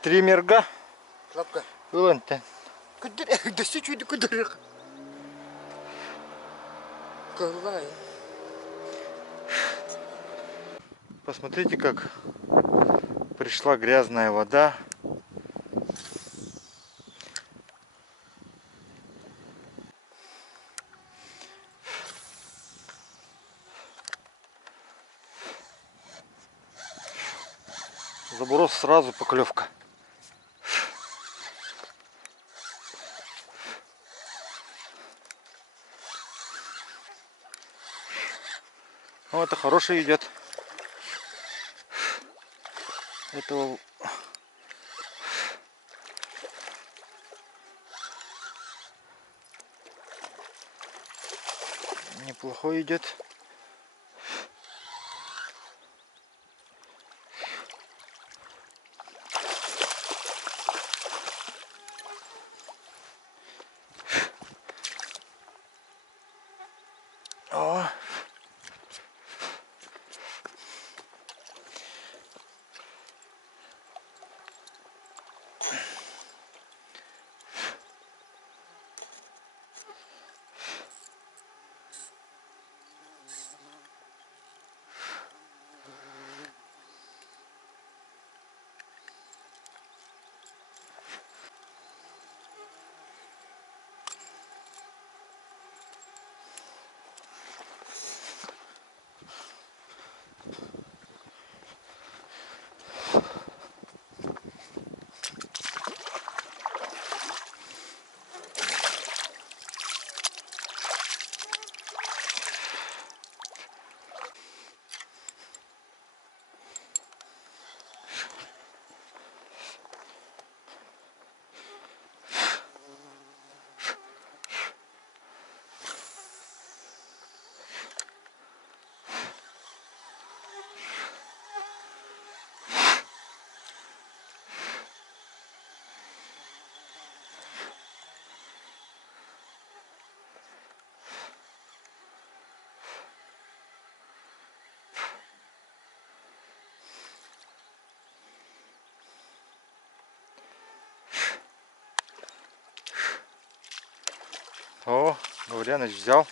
Стримерга. Лапка. Вылонте. Да все чуть куда. Калай. Посмотрите, как пришла грязная вода. Заброс сразу, поклевка. Ну, это хороший идет. Этого неплохой идет. О. О, Гавряныч взял.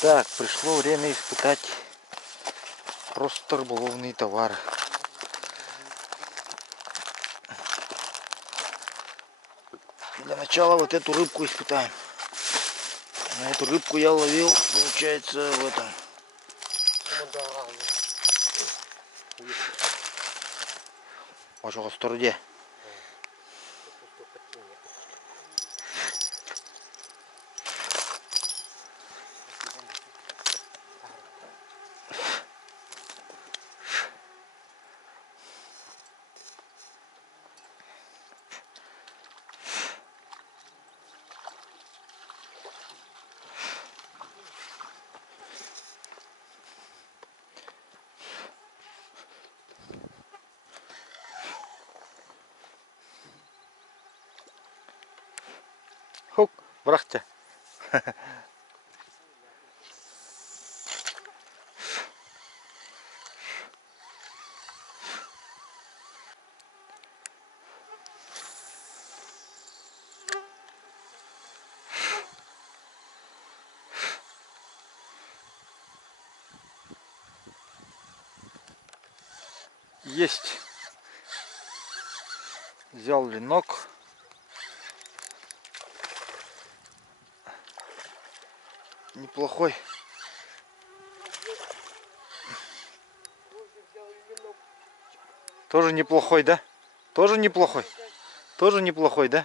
Так, пришло время испытать просто рыболовный товар. Сначала вот эту рыбку испытаем. На эту рыбку я ловил, получается, в этом. Ошо стороде. Хук, брахте. Есть. Взял ленок. Неплохой. Тоже неплохой, да? Тоже неплохой. Тоже неплохой, да?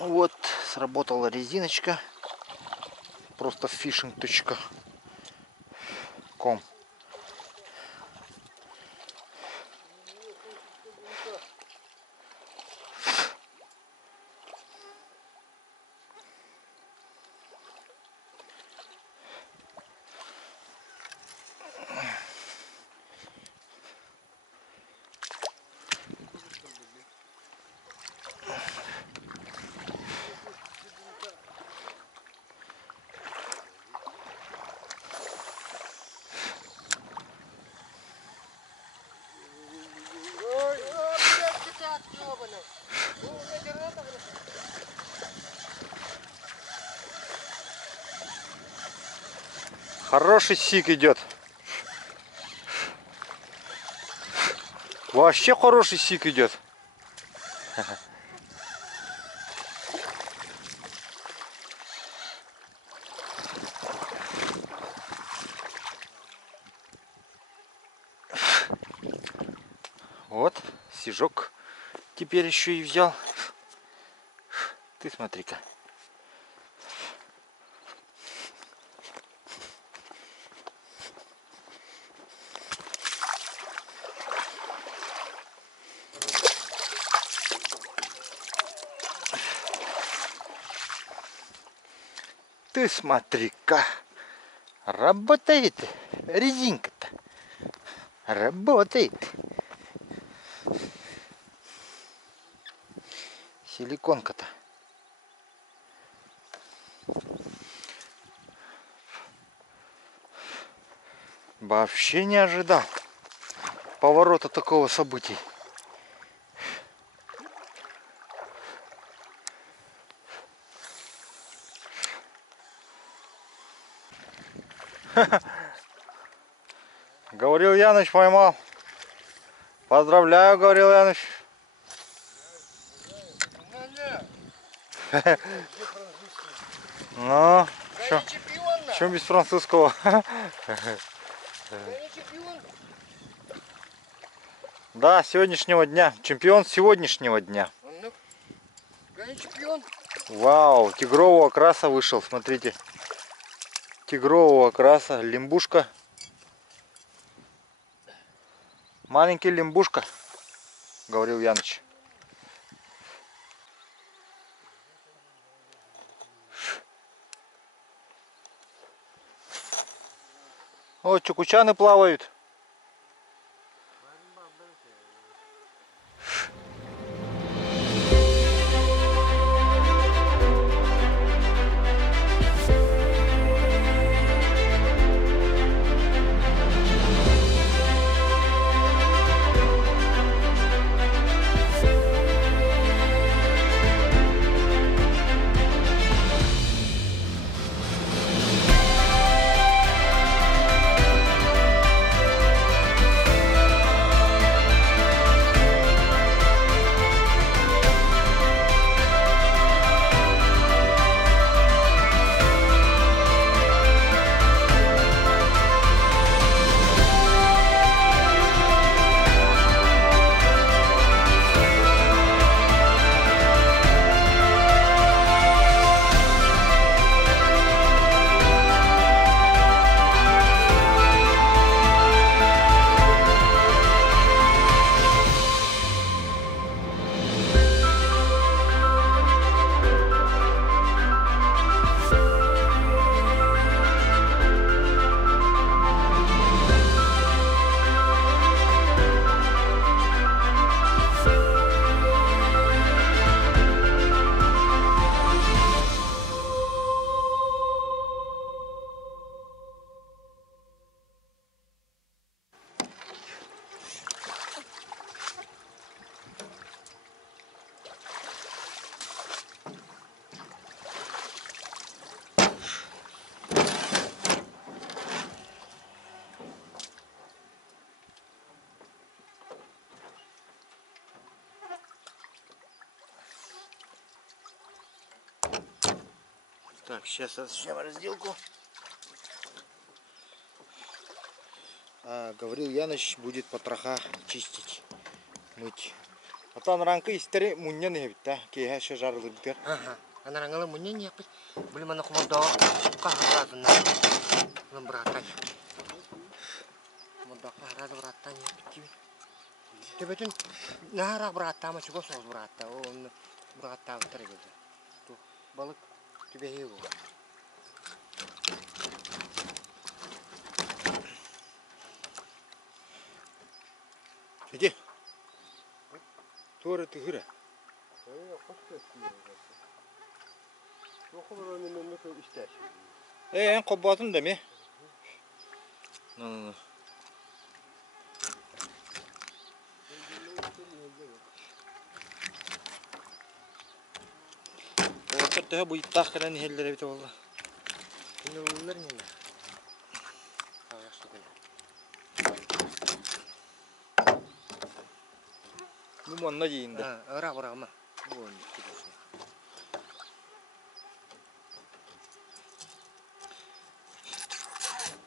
Вот, сработала резиночка. Просто fishing.com. Хороший сик идет. Вообще хороший сик идет. Вот, сижок теперь еще и взял. Ты смотри-ка. Ты смотри-ка. Работает резинка-то. Работает. Силиконка-то. Вообще не ожидал поворота такого события. Говорил Яныч, поймал. Поздравляю, говорил Яныч. Ну, что без французского? Да, сегодняшнего дня. Чемпион сегодняшнего дня. Он, ну, чемпион. Вау, тигрового окраса вышел, смотрите. Тигрового окраса, лимбушка. Маленький лимбушка, говорил Яныч. О, чукучаны плавают. Так, сейчас начнем разделку. Говорил Яныч, будет потроха чистить, мыть. А там ранка истери мунья не битта, кеха шажар лыбтер. Ага. Она рангала мне не yapmış. Belum anak komodo kahradına. Belum beratan. Komodo kahrada beratan ya. Tapi tuh nahara berata masih gosong berata. Oh, berata betul gitu. Tuh balik tiba hiu. Jadi, tuh tuh hura. En kobatın da mı? No. Ortada bu ittah kalan hellere bit oldu. Ini ular nih. Bu manna yiyinde. Ora mah.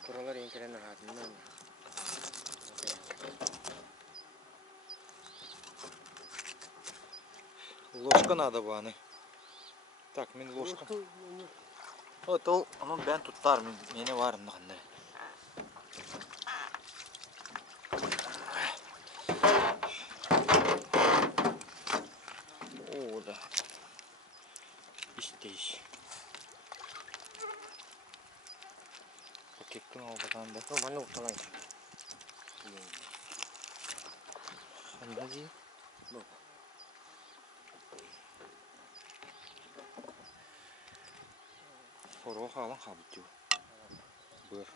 Kuranglar yang keren rahat nih. Ложка надо баны. Так, мен ложка. Вот ол, onu ben tutar mı? Yine var mı kandı? O da. İsteyiş. Paketkin oldu kandı. Oh, mana usalan. Hani ne diyeyim? Bak. Horo kalan kabut diyor. Buyur.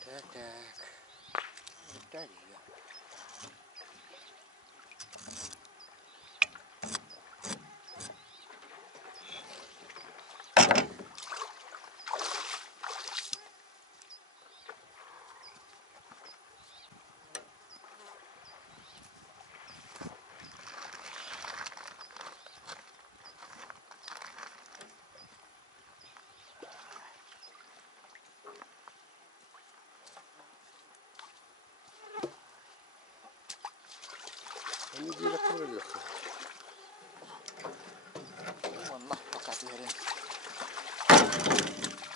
Tak. Tadi ya. проехал. Вон на, пока ты горим.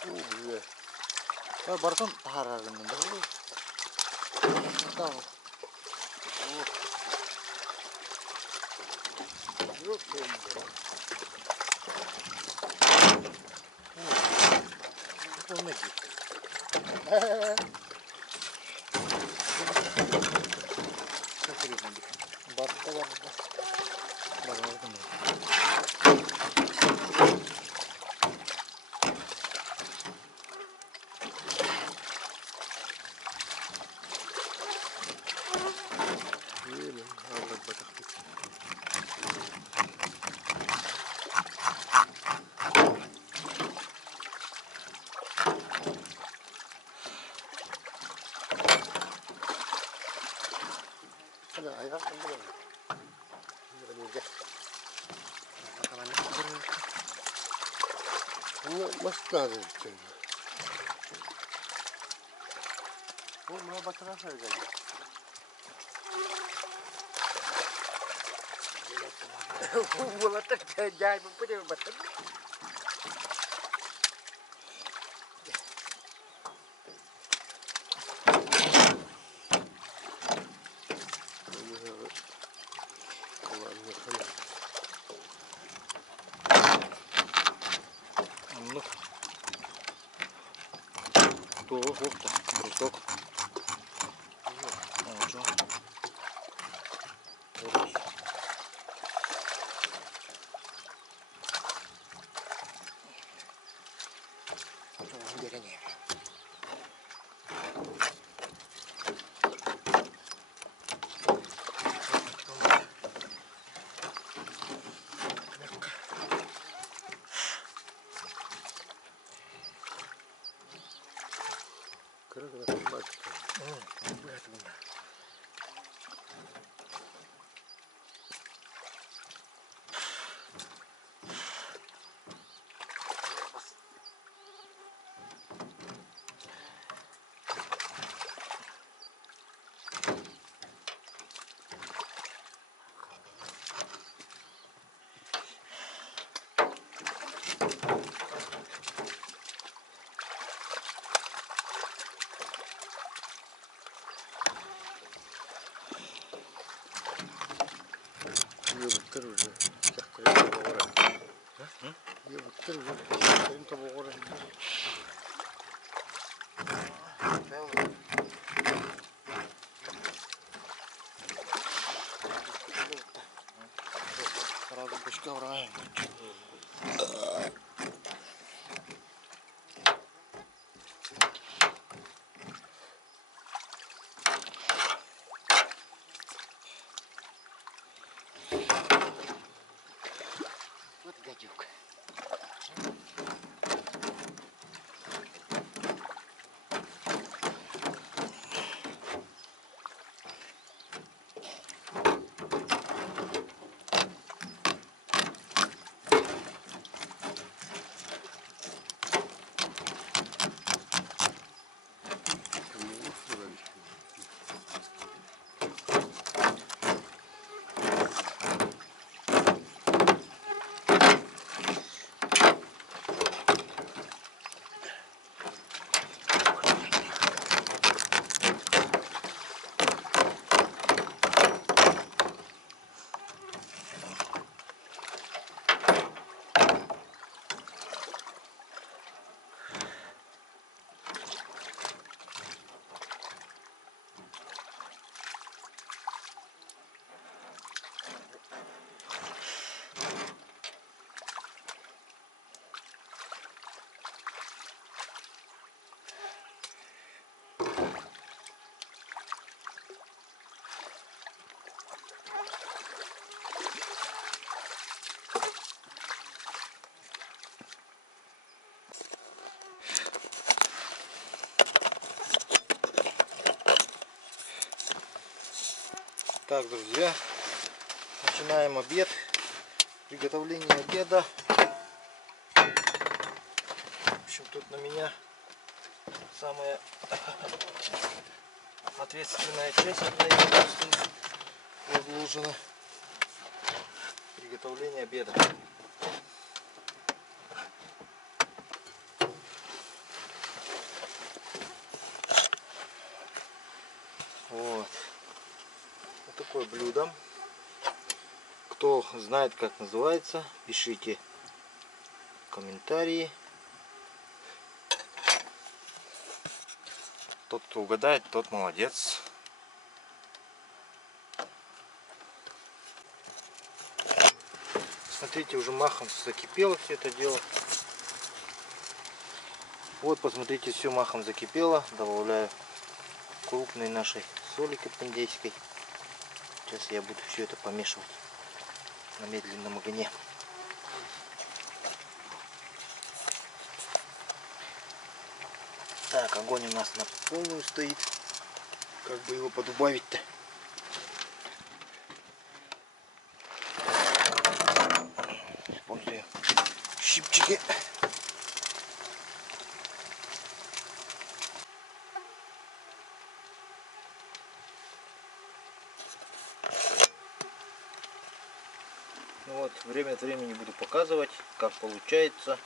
Бля. Я бортом гаражем, да? Да. Полный гид. Как серьезно быть? Барта, барта. Барта. Блин, надо батахтыть. Ada ayah kan belum? Ini juga. Kawan aku belum. Ini masih ada itu. Oh, mau baterai saja. Bola terjajah, punya baterai. Ну, кто вот-то, брусок. Вот что. Деревня. Когда собачка. Я бутер уже. Чахтарин табогора. Я бутер уже. Чахтарин табогора. Сразу пушка враем. Вот гадюк. Так, друзья, начинаем обед, приготовление обеда. В общем, тут на меня самая ответственная часть возложена. приготовления обеда. Вот такое блюдо. Кто знает, как называется, пишите в комментарии. Тот, кто угадает, тот молодец. Смотрите, уже махом закипело все это дело. Вот, посмотрите, все махом закипело. Добавляю крупной нашей соли капкандейской. Сейчас я буду все это помешивать на медленном огне. Так, огонь у нас на полную стоит. Как бы его подубавить-то? Использую щипчики. Ну вот, время от времени буду показывать, как получается.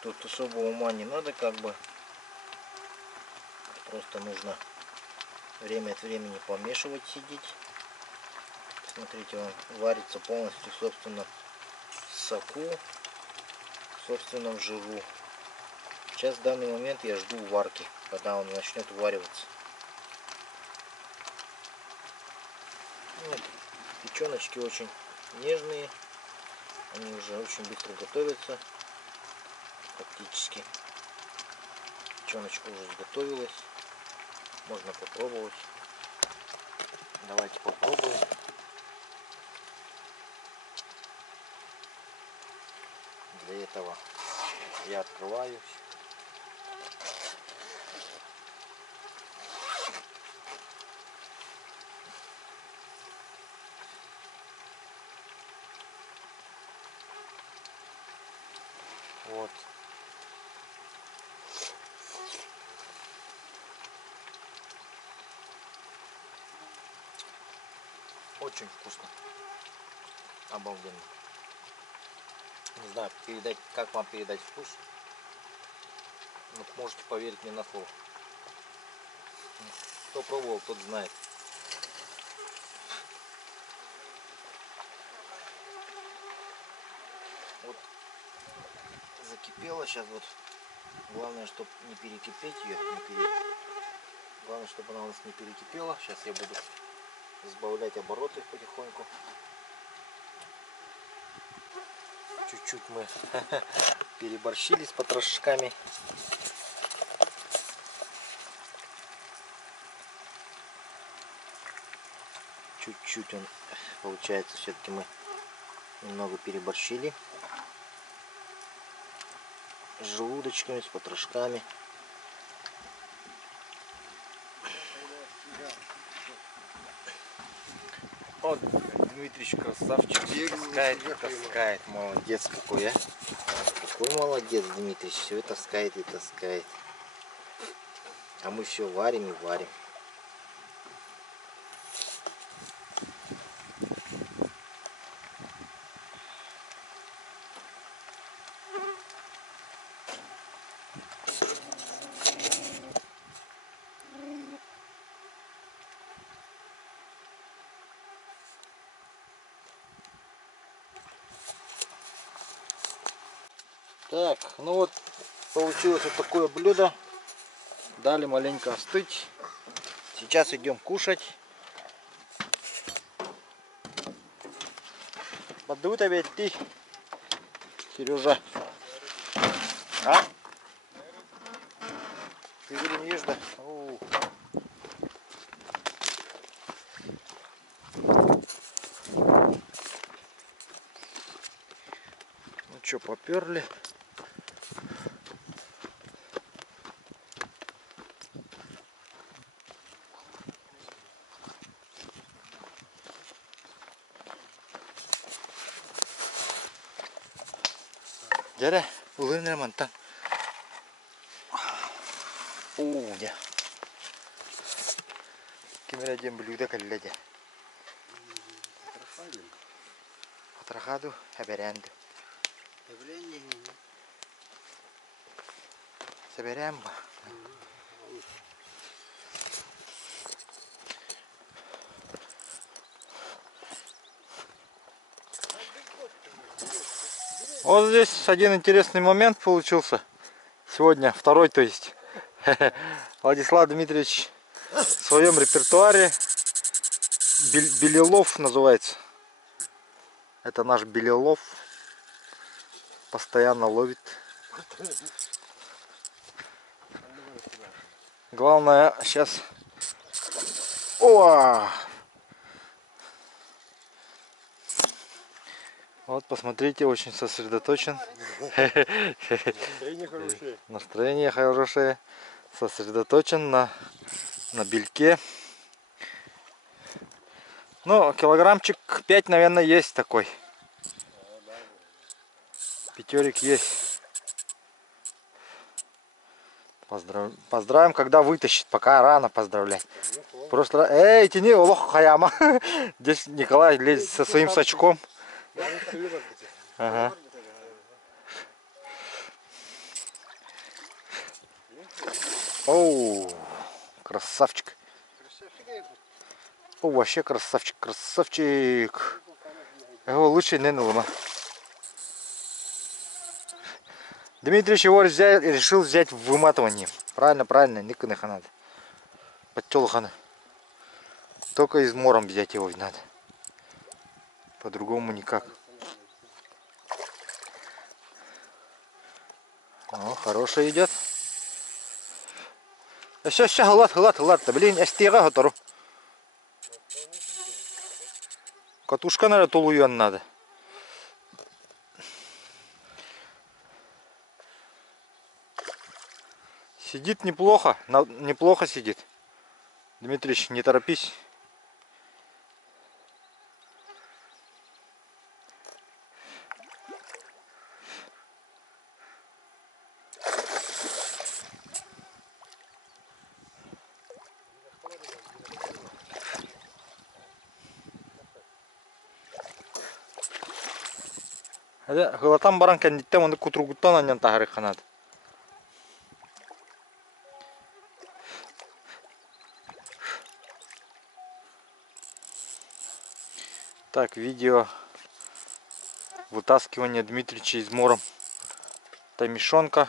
Тут особого ума не надо, как бы. Просто нужно время от времени помешивать, сидеть. Смотрите, он варится полностью, собственно, в соку, собственно, в жиру. Сейчас в данный момент я жду варки, когда он начнет увариваться. Вот, печеночки очень нежные, они уже очень быстро готовятся, практически. Печеночка уже сготовилась, можно попробовать. Давайте попробуем. Для этого я открываю. Вот. Очень вкусно. Обалденно. Не знаю, передать, как вам передать вкус. Но можете поверить мне на слово. Кто пробовал, тот знает. Вот закипело сейчас вот. Главное, чтобы не перекипеть ее. Главное, чтобы она у нас не перекипела. Сейчас я буду сбавлять обороты потихоньку. Чуть-чуть мы переборщили с потрошками. Чуть-чуть он, получается, все-таки мы немного переборщили с желудочками, с потрошками. Вот Дмитрич красавчик, таскает, молодец какой, а? Какой молодец Дмитрич, все таскает и таскает. А мы все варим и варим. Так, ну вот получилось вот такое блюдо. Дали маленько остыть. Сейчас идем кушать. Подают опять ты, Сережа. А? Ты не ешь, да? О. Ну что, поперли. Jadi, ulun na mantan. Ya. Kimera jam blue da kalla ja. Трахаду, хаберянду. Соберем. Вот здесь один интересный момент получился. Сегодня, второй, то есть. Владислав Дмитриевич в своем репертуаре белелов называется. Это наш белелов. Постоянно ловит. Главное сейчас... О! Вот, посмотрите, очень сосредоточен. Настроение хорошее. Настроение хорошее. Сосредоточен на бельке. Ну, килограммчик 5, наверное, есть такой. Пятерик есть. Поздравим, когда вытащит. Пока рано поздравлять. Просто... Эй, тяни, олох хаяма. Здесь Николай лезет со своим сачком. Ага. Оу, красавчик. О, вообще красавчик, красавчик. Его лучше не налома. Дмитриевич его решил взять в выматывании. Правильно, правильно, никак надо. Подтелхана. Только измором взять его надо. По-другому никак. О, хороший идет. Все, хлад. Блин, астига готовы. Катушка, наверное, тулуен надо. Сидит неплохо, неплохо сидит. Дмитрич, не торопись. Хылатан баран кәндиттен оны кутругуттан аннан тахары қанады. Так, видео вытаскивания Дмитрича из мором. Таймишонка.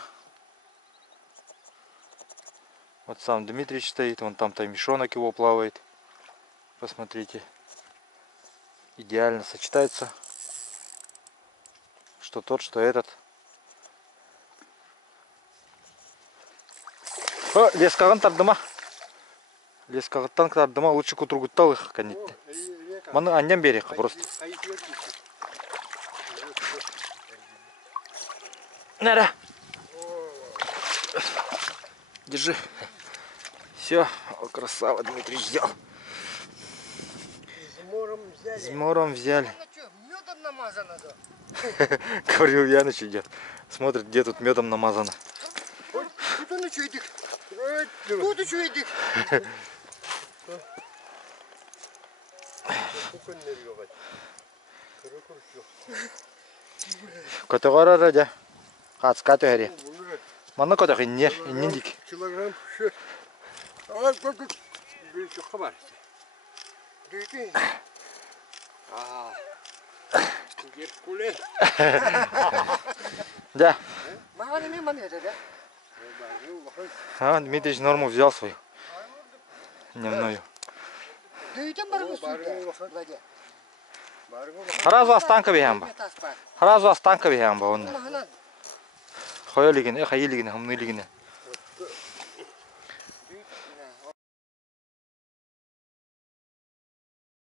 Вот сам Дмитрич стоит, вон там таймишонок его плавает. Посмотрите. Идеально сочетается. Что тот, что этот. О, лескаган тардыма. Лескагаттан тардыма лучше кутругуттал их канитте. Маны аннан бери просто. Нара. Держи. Все, красава, Дмитрий взял. Измором взяли. Медом намазано, да. Говорил Яныч идет. Смотрит, где тут медом намазано. Тут он что идет? Тут что идет? Котогора ради. Хацкату гори. Мана котог иннер, инниндик. Килограмм 6. А сколько? Еще хабар. Дайте. А. Геркулес. Да. Махали мне монеты, да? А, Дмитрич норму взял свою. Дневную. Дайте баргу сюда. Разу останковый ямба. Разу останковый ямба он. Хоялигин, хаилигин, хамнылигин.